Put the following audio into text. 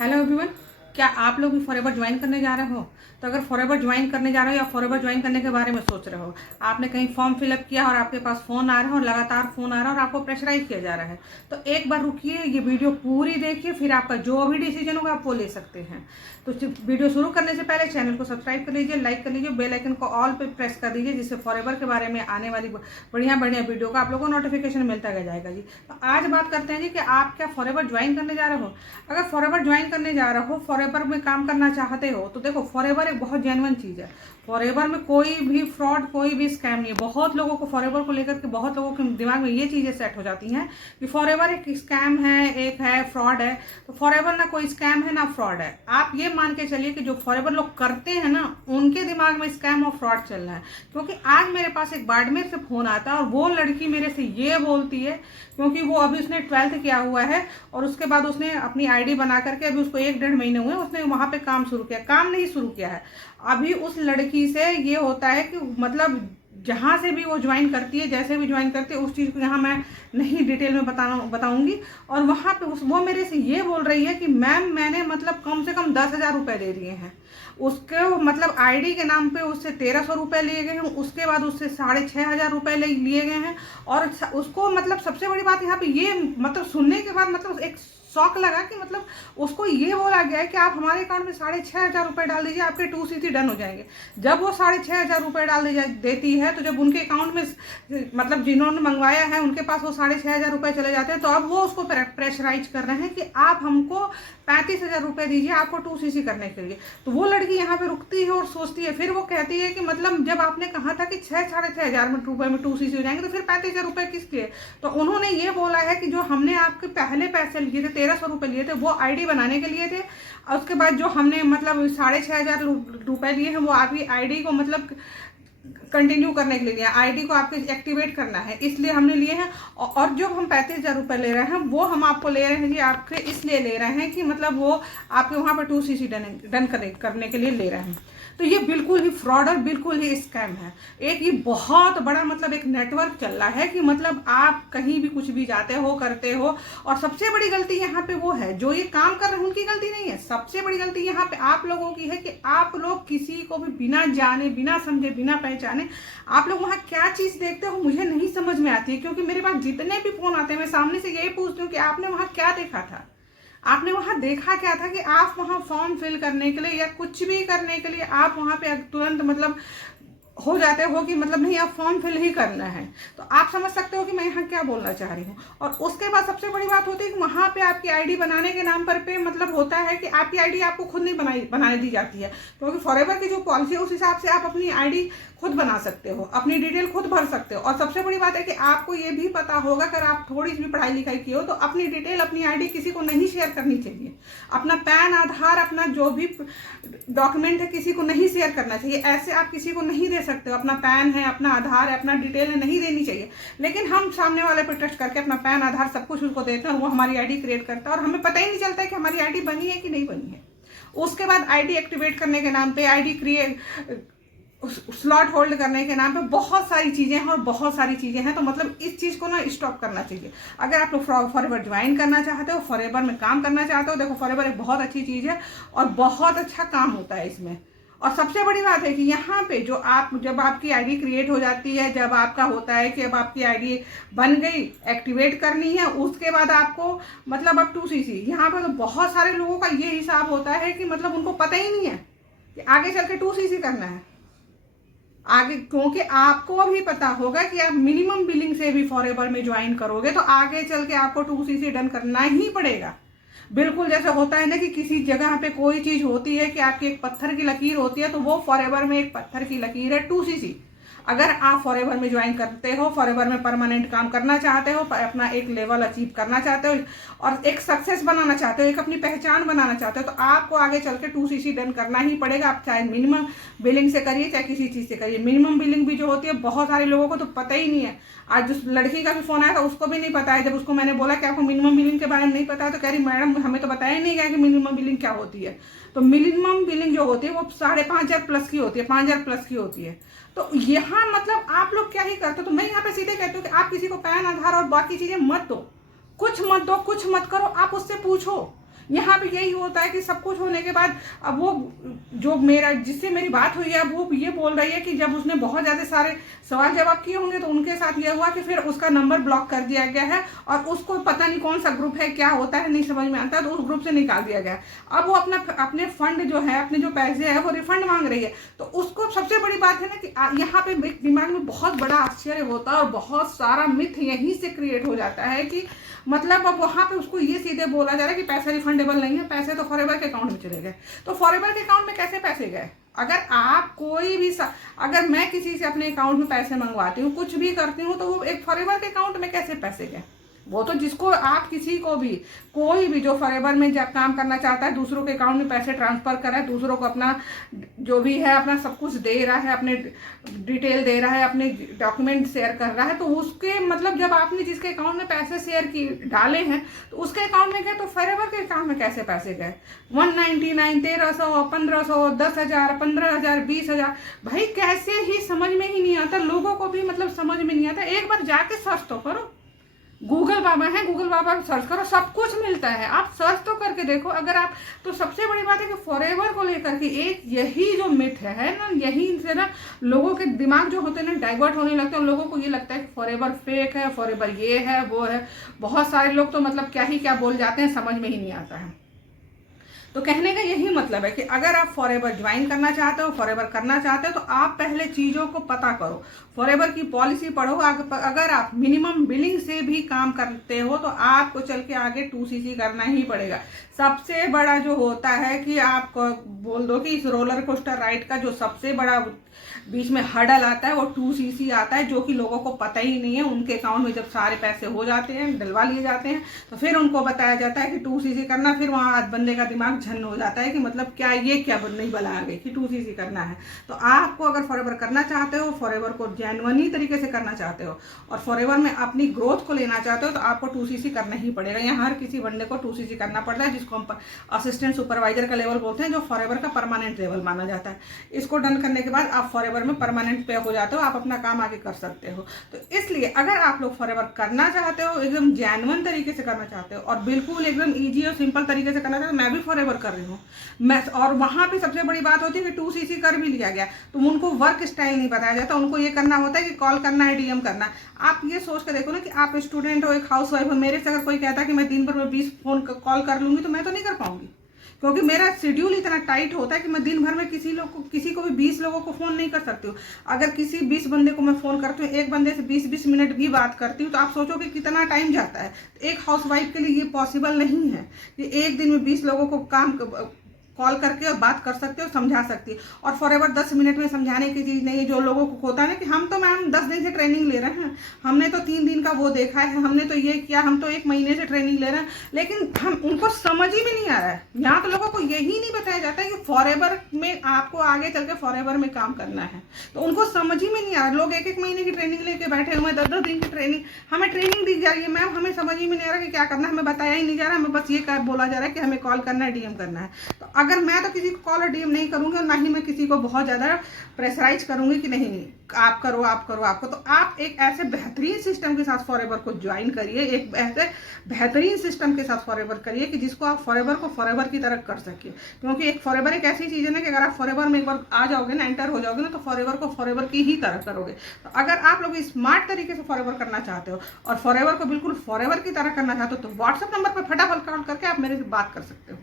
Hello everyone, क्या आप लोग भी फॉरएवर ज्वाइन करने जा रहे हो? तो अगर फॉरएवर ज्वाइन करने जा रहे हो या फॉरएवर ज्वाइन करने के बारे में सोच रहे हो, आपने कहीं फॉर्म फिलअप किया और आपके पास फ़ोन आ रहा है और लगातार फ़ोन आ रहा है और आपको प्रेशराइज किया जा रहा है, तो एक बार रुकिए, ये वीडियो पूरी देखिए, फिर आपका जो भी डिसीजन होगा आप वो ले सकते हैं। तो वीडियो शुरू करने से पहले चैनल को सब्सक्राइब कर लीजिए, लाइक कर लीजिए, बेल आइकन को ऑल पे प्रेस कर दीजिए, जिससे फॉरएवर के बारे में आने वाली बढ़िया बढ़िया वीडियो का आप लोगों को नोटिफिकेशन मिलता जाएगा जी। तो आज बात करते हैं जी कि आप क्या फॉरएवर ज्वाइन करने जा रहे हो। अगर फॉरएवर ज्वाइन करने जा रहे हो, फॉरएवर में काम करना चाहते हो, तो देखो फॉरएवर एक बहुत जेन्युइन चीज़ है। फॉरएवर में कोई भी फ्रॉड, कोई भी स्कैम नहीं है। बहुत लोगों को फॉरएवर को लेकर के बहुत लोगों के दिमाग में ये चीज़ें सेट हो जाती हैं कि फॉरएवर एक स्कैम है, एक है फ्रॉड है। तो फॉरएवर ना कोई स्कैम है ना फ्रॉड है। आप ये मान के चलिए कि जो फॉरएवर लोग करते हैं ना, उनके दिमाग में स्कैम और फ्रॉड चल रहा है। क्योंकि आज मेरे पास एक बाड़मेर से फ़ोन आता है और वो लड़की मेरे से ये बोलती है, क्योंकि वो अभी उसने 12th किया हुआ है और उसके बाद उसने अपनी आईडी बना करके, अभी उसको 1-1.5 महीने हुए, उसने वहाँ पे काम शुरू किया, काम नहीं शुरू किया है अभी। उस लड़की से ये होता है कि मतलब जहाँ से भी वो ज्वाइन करती है, जैसे भी ज्वाइन करती है, उस चीज़ को यहाँ मैं नहीं डिटेल में बताऊँगी। और वहाँ पे वो मेरे से ये बोल रही है कि मैम मैंने मतलब कम से कम 10,000 रुपये दे दिए हैं उसके, मतलब आईडी के नाम पे उससे 1,300 रुपये लिए गए हैं, उसके बाद उससे 6,500 रुपये लिए गए हैं। और उसको मतलब सबसे बड़ी बात यहाँ पे ये मतलब सुनने के बाद मतलब एक शौक लगा कि मतलब उसको ये बोला गया है कि आप हमारे अकाउंट में 6,500 रुपये डाल दीजिए, आपके 2CC डन हो जाएंगे। जब वो 6,500 रुपये डाल देती है, तो जब उनके अकाउंट में मतलब जिन्होंने मंगवाया है उनके पास वो 6,500 रुपये चले जाते हैं, तो अब वो उसको प्रेशराइज कर रहे हैं कि आप हमको 35,000 रुपये दीजिए आपको 2CC करने के लिए। तो वो लड़की यहाँ पे रुकती है और सोचती है, फिर वो कहती है कि मतलब जब आपने कहा था कि 6,500 रुपये में 2CC हो जाएंगे, तो फिर 35,000 रुपये किस लिए? तो उन्होंने ये बोला है कि जो हमने आपके पहले पैसे लिए थे, 1,300 रुपये लिए थे, वो आईडी बनाने के लिए थे। और उसके बाद जो हमने मतलब 6,500 रुपये लिए हैं, वो आपकी आईडी को मतलब कंटिन्यू करने के लिए, आईडी को आपके एक्टिवेट करना है, इसलिए हमने लिए हैं। और जो हम 35,000 रुपये ले रहे हैं, वो हम आपको ले रहे हैं जी, आपके इसलिए ले रहे हैं कि मतलब वो आपके वहाँ पर 2CC डन करने के लिए ले रहे हैं। तो ये बिल्कुल ही फ्रॉड और बिल्कुल ही स्कैम है। एक ये बहुत बड़ा मतलब एक नेटवर्क चल रहा है कि मतलब आप कहीं भी कुछ भी जाते हो, करते हो। और सबसे बड़ी गलती यहाँ पे वो है, जो ये काम कर रहे हैं उनकी गलती नहीं है। सबसे बड़ी गलती यहाँ पे आप लोगों की है कि आप लोग किसी को भी बिना जाने, बिना समझे, बिना पहचाने आप लोग वहाँ क्या चीज़ देखते हो, मुझे नहीं समझ में आती है। क्योंकि मेरे पास जितने भी फ़ोन आते हैं, मैं सामने से यही पूछती हूँ कि आपने वहाँ क्या देखा था, आपने वहाँ देखा क्या था कि आप वहाँ फॉर्म फिल करने के लिए या कुछ भी करने के लिए आप वहाँ पे तुरंत मतलब हो जाते हो कि मतलब नहीं, आप फॉर्म फिल ही करना है। तो आप समझ सकते हो कि मैं यहाँ क्या बोलना चाह रही हूँ। और उसके बाद सबसे बड़ी बात होती है कि वहाँ पे आपकी आईडी बनाने के नाम पर पे मतलब होता है कि आपकी आईडी आपको खुद नहीं बनाने दी जाती है। क्योंकि फॉरएवर की जो पॉलिसी है उस हिसाब से आप अपनी आईडी खुद बना सकते हो, अपनी डिटेल खुद भर सकते हो। और सबसे बड़ी बात है कि आपको ये भी पता होगा, अगर आप थोड़ी सी भी पढ़ाई लिखाई की हो, तो अपनी डिटेल, अपनी आईडी किसी को नहीं शेयर करनी चाहिए। अपना पैन, आधार, अपना जो भी डॉक्यूमेंट है किसी को नहीं शेयर करना चाहिए। ऐसे आप किसी को नहीं दे सकते हो। अपना पैन है, अपना आधार है, अपना डिटेल है, नहीं देनी चाहिए। लेकिन हम सामने वाले पर ट्रस्ट करके अपना पैन, आधार सब कुछ उसको देते हैं और वो हमारी आईडी क्रिएट करता है और हमें पता ही नहीं चलता है कि हमारी आईडी बनी है कि नहीं बनी है। उसके बाद आईडी एक्टिवेट करने के नाम पे, आईडी क्रिएट स्लॉट होल्ड करने के नाम पे बहुत सारी चीज़ें हैं और बहुत सारी चीज़ें हैं। तो मतलब इस चीज़ को ना स्टॉप करना चाहिए। अगर आप लोग फॉरएवर ज्वाइन करना चाहते हो, फॉरएवर में काम करना चाहते हो, देखो फॉरएवर एक बहुत अच्छी चीज़ है और बहुत अच्छा काम होता है इसमें। और सबसे बड़ी बात है कि यहाँ पे जो आप, जब आपकी आईडी क्रिएट हो जाती है, जब आपका होता है कि अब आपकी आईडी बन गई, एक्टिवेट करनी है, उसके बाद आपको मतलब अब 2CC, यहाँ पर तो बहुत सारे लोगों का ये हिसाब होता है कि मतलब उनको पता ही नहीं है कि आगे चल के 2CC करना है आगे। क्योंकि आपको अभी पता होगा कि आप मिनिमम बिलिंग से भी फॉरएवर में ज्वाइन करोगे तो आगे चल के आपको 2CC डन करना ही पड़ेगा। बिल्कुल जैसे होता है ना कि किसी जगह पे कोई चीज़ होती है कि आपकी एक पत्थर की लकीर होती है, तो वो फॉरएवर में एक पत्थर की लकीर है 2CC। अगर आप फॉरएवर में ज्वाइन करते हो, फॉरएवर में परमानेंट काम करना चाहते हो, अपना एक लेवल अचीव करना चाहते हो और एक सक्सेस बनाना चाहते हो, एक अपनी पहचान बनाना चाहते हो, तो आपको आगे चल के 2CC डन करना ही पड़ेगा। आप चाहे मिनिमम बिलिंग से करिए, चाहे किसी चीज़ से करिए। मिनिमम बिलिंग भी जो होती है, बहुत सारे लोगों को तो पता ही नहीं है। आज जिस लड़की का भी फ़ोन आया था उसको भी नहीं पता है। जब उसको मैंने बोला कि आपको मिनिमम बिलिंग के बारे में नहीं पता है, तो कह रही मैडम हमें तो बताया ही नहीं गया कि मिनिमम बिलिंग क्या होती है। तो मिनिमम बिलिंग जो होती है वो 5,500 प्लस की होती है, 5,000 प्लस की होती है। तो यहाँ मतलब आप लोग क्या ही करते हो। तो मैं यहाँ पे सीधे कहती हूँ कि आप किसी को पैन, आधार और बाकी चीज़ें मत दो, कुछ मत दो, कुछ मत करो, आप उससे पूछो यहाँ पे यही होता है कि सब कुछ होने के बाद अब वो जो मेरा जिससे मेरी बात हुई है वो ये बोल रही है कि जब उसने बहुत ज़्यादा सारे सवाल जवाब किए होंगे तो उनके साथ ये हुआ कि फिर उसका नंबर ब्लॉक कर दिया गया है और उसको पता नहीं कौन सा ग्रुप है, क्या होता है नहीं समझ में आता है, तो उस ग्रुप से निकाल दिया गया। अब वो अपने फंड जो है, अपने जो पैसे है वो रिफंड मांग रही है। तो उसको सबसे बड़ी बात है ना कि यहाँ पे दिमाग में बहुत बड़ा आश्चर्य होता है और बहुत सारा मिथ यहीं से क्रिएट हो जाता है कि मतलब अब वहाँ पे उसको ये सीधे बोला जा रहा है कि पैसे रिफंडेबल नहीं है, पैसे तो फॉरएवर के अकाउंट में चले गए। तो फॉरएवर के अकाउंट में कैसे पैसे गए? अगर आप कोई भी अगर मैं किसी से अपने अकाउंट में पैसे मंगवाती हूँ, कुछ भी करती हूँ, तो वो एक फॉरएवर के अकाउंट में कैसे पैसे गए? वो तो जिसको आप किसी को भी कोई भी जो फॉरएवर में जब काम करना चाहता है, दूसरों के अकाउंट में पैसे ट्रांसफर कर रहा है, दूसरों को अपना जो भी है अपना सब कुछ दे रहा है, अपने डिटेल दे रहा है, अपने डॉक्यूमेंट शेयर कर रहा है, तो उसके मतलब जब आपने जिसके अकाउंट में पैसे शेयर की डाले हैं तो उसके अकाउंट में गए, तो फॉरएवर के अकाउंट में कैसे पैसे गए? 199, 1300, 1500, 10,000, 15,000, 20,000, भाई कैसे ही समझ में ही नहीं आता। लोगों को भी मतलब समझ में नहीं आता। एक बार जाके सर्च तो करो, गूगल बाबा है, गूगल बाबा सर्च करो, सब कुछ मिलता है, आप सर्च तो करके देखो। अगर आप तो सबसे बड़ी बात है कि फॉरएवर को लेकर के एक यही जो मिथ है ना, यही से ना लोगों के दिमाग जो होते हैं ना डाइवर्ट होने लगते हैं। लोगों को ये लगता है कि फॉरएवर फेक है, फॉरएवर ये है वो है। बहुत सारे लोग तो मतलब क्या ही क्या बोल जाते हैं, समझ में ही नहीं आता है। तो कहने का यही मतलब है कि अगर आप फॉरएवर ज्वाइन करना चाहते हो, फॉरएवर करना चाहते हो, तो आप पहले चीज़ों को पता करो, फॉरएवर की पॉलिसी पढ़ो। अगर आप मिनिमम बिलिंग से भी काम करते हो तो आपको चल के आगे 2cc करना ही पड़ेगा। सबसे बड़ा जो होता है कि आप बोल दो कि इस रोलर कोस्टर राइड का जो सबसे बड़ा बीच में हर्डल आता है वो 2cc आता है, जो कि लोगों को पता ही नहीं है। उनके अकाउंट में जब सारे पैसे हो जाते हैं, डलवा लिए जाते हैं, तो फिर उनको बताया जाता है कि 2cc करना। फिर वहाँ बंदे का दिमाग झन्न हो जाता है कि मतलब क्या ये क्या नहीं बला आ गई कि 2cc करना है। तो आपको अगर फॉरएवर करना चाहते हो, फॉरएवर को जेन्युइनली तरीके से करना चाहते हो और फॉरएवर में अपनी ग्रोथ को लेना चाहते हो, तो आपको 2cc करना ही पड़ेगा। यहाँ हर किसी बंदे को 2cc करना पड़ता है, जिसको हम असिस्टेंट सुपरवाइजर का लेवल बोलते हैं, जो फॉरएवर का परमानेंट लेवल माना जाता है। इसको डन करने के बाद आप फॉरएवर में परमानेंट पे हो जाते हो, आप अपना काम आगे कर सकते हो। तो इसलिए अगर आप लोग फॉरएवर करना चाहते हो, एकदम जेन्युइन तरीके से करना चाहते हो और बिल्कुल एकदम ईजी और सिंपल तरीके से करना चाहते हो, मैं भी फॉरएवर कर रही हूँ मैं, और वहाँ पे सबसे बड़ी बात होती है कि 2cc कर भी लिया गया तो उनको वर्क स्टाइल नहीं बताया जाता। उनको ये करना होता है कि कॉल करना है, डीएम करना। आप ये सोच के देखो ना कि आप स्टूडेंट हो, एक हाउस वाइफ हो, मेरे से अगर कोई कहता है कि मैं दिन भर में 20 फोन कॉल कर लूँगी, तो मैं तो नहीं कर पाऊंगी, क्योंकि मेरा शेड्यूल इतना टाइट होता है कि मैं दिन भर में किसी को भी 20 लोगों को फ़ोन नहीं कर सकती हूँ। अगर किसी 20 बंदे को मैं फ़ोन करती हूँ, एक बंदे से 20-20 मिनट भी बात करती हूँ, तो आप सोचो कि कितना टाइम जाता है। एक हाउसवाइफ के लिए ये पॉसिबल नहीं है कि एक दिन में 20 लोगों को कॉल करके और बात कर सकते हो, समझा सकती है। और फॉरएवर 10 मिनट में समझाने की चीज़ नहीं है। जो लोगों को होता है ना कि हम तो मैम 10 दिन से ट्रेनिंग ले रहे हैं, हमने तो 3 दिन का वो देखा है, हमने तो ये किया, हम तो 1 महीने से ट्रेनिंग ले रहे हैं, लेकिन हम उनको समझ ही में नहीं आ रहा है। यहाँ तो लोगों को यही नहीं बताया जाता है कि फॉरएवर में आपको आगे चल के फॉरएवर में काम करना है, तो उनको समझ ही में नहीं आ रहा। लोग 1-1 महीने की ट्रेनिंग लेके बैठे हुए, 10-10 दिन की ट्रेनिंग, हमें ट्रेनिंग दी जा रही है मैम, हमें समझ ही में नहीं आ रहा कि क्या करना है, हमें बताया ही नहीं जा रहा, हमें बस ये बोला जा रहा है कि हमें कॉल करना है, डीएम करना है। तो अगर मैं तो किसी को कॉल और डीएम नहीं करूंगी और ना ही मैं किसी को बहुत ज़्यादा प्रेशराइज करूंगी कि नहीं आप करो आप करो आपको। तो आप एक ऐसे बेहतरीन सिस्टम के साथ फॉरएवर को ज्वाइन करिए, एक ऐसे बेहतरीन सिस्टम के साथ फॉरएवर करिए कि जिसको आप फॉरएवर को फॉरएवर की तरह कर सकिए। क्योंकि एक फॉरएवर एक ऐसी चीज़ है ना कि अगर आप फॉरएवर में एक बार आ जाओगे ना, एंटर हो जाओगे ना, तो फॉरएवर को फॉरएवर की ही तरह करोगे। तो अगर आप लोग स्मार्ट तरीके से फॉरएवर करना चाहते हो और फॉरएवर को बिल्कुल फॉरएवर की तरह करना चाहते हो, तो व्हाट्सएप नंबर पर फटाफट कॉल करके आप मेरे से बात कर सकते हो।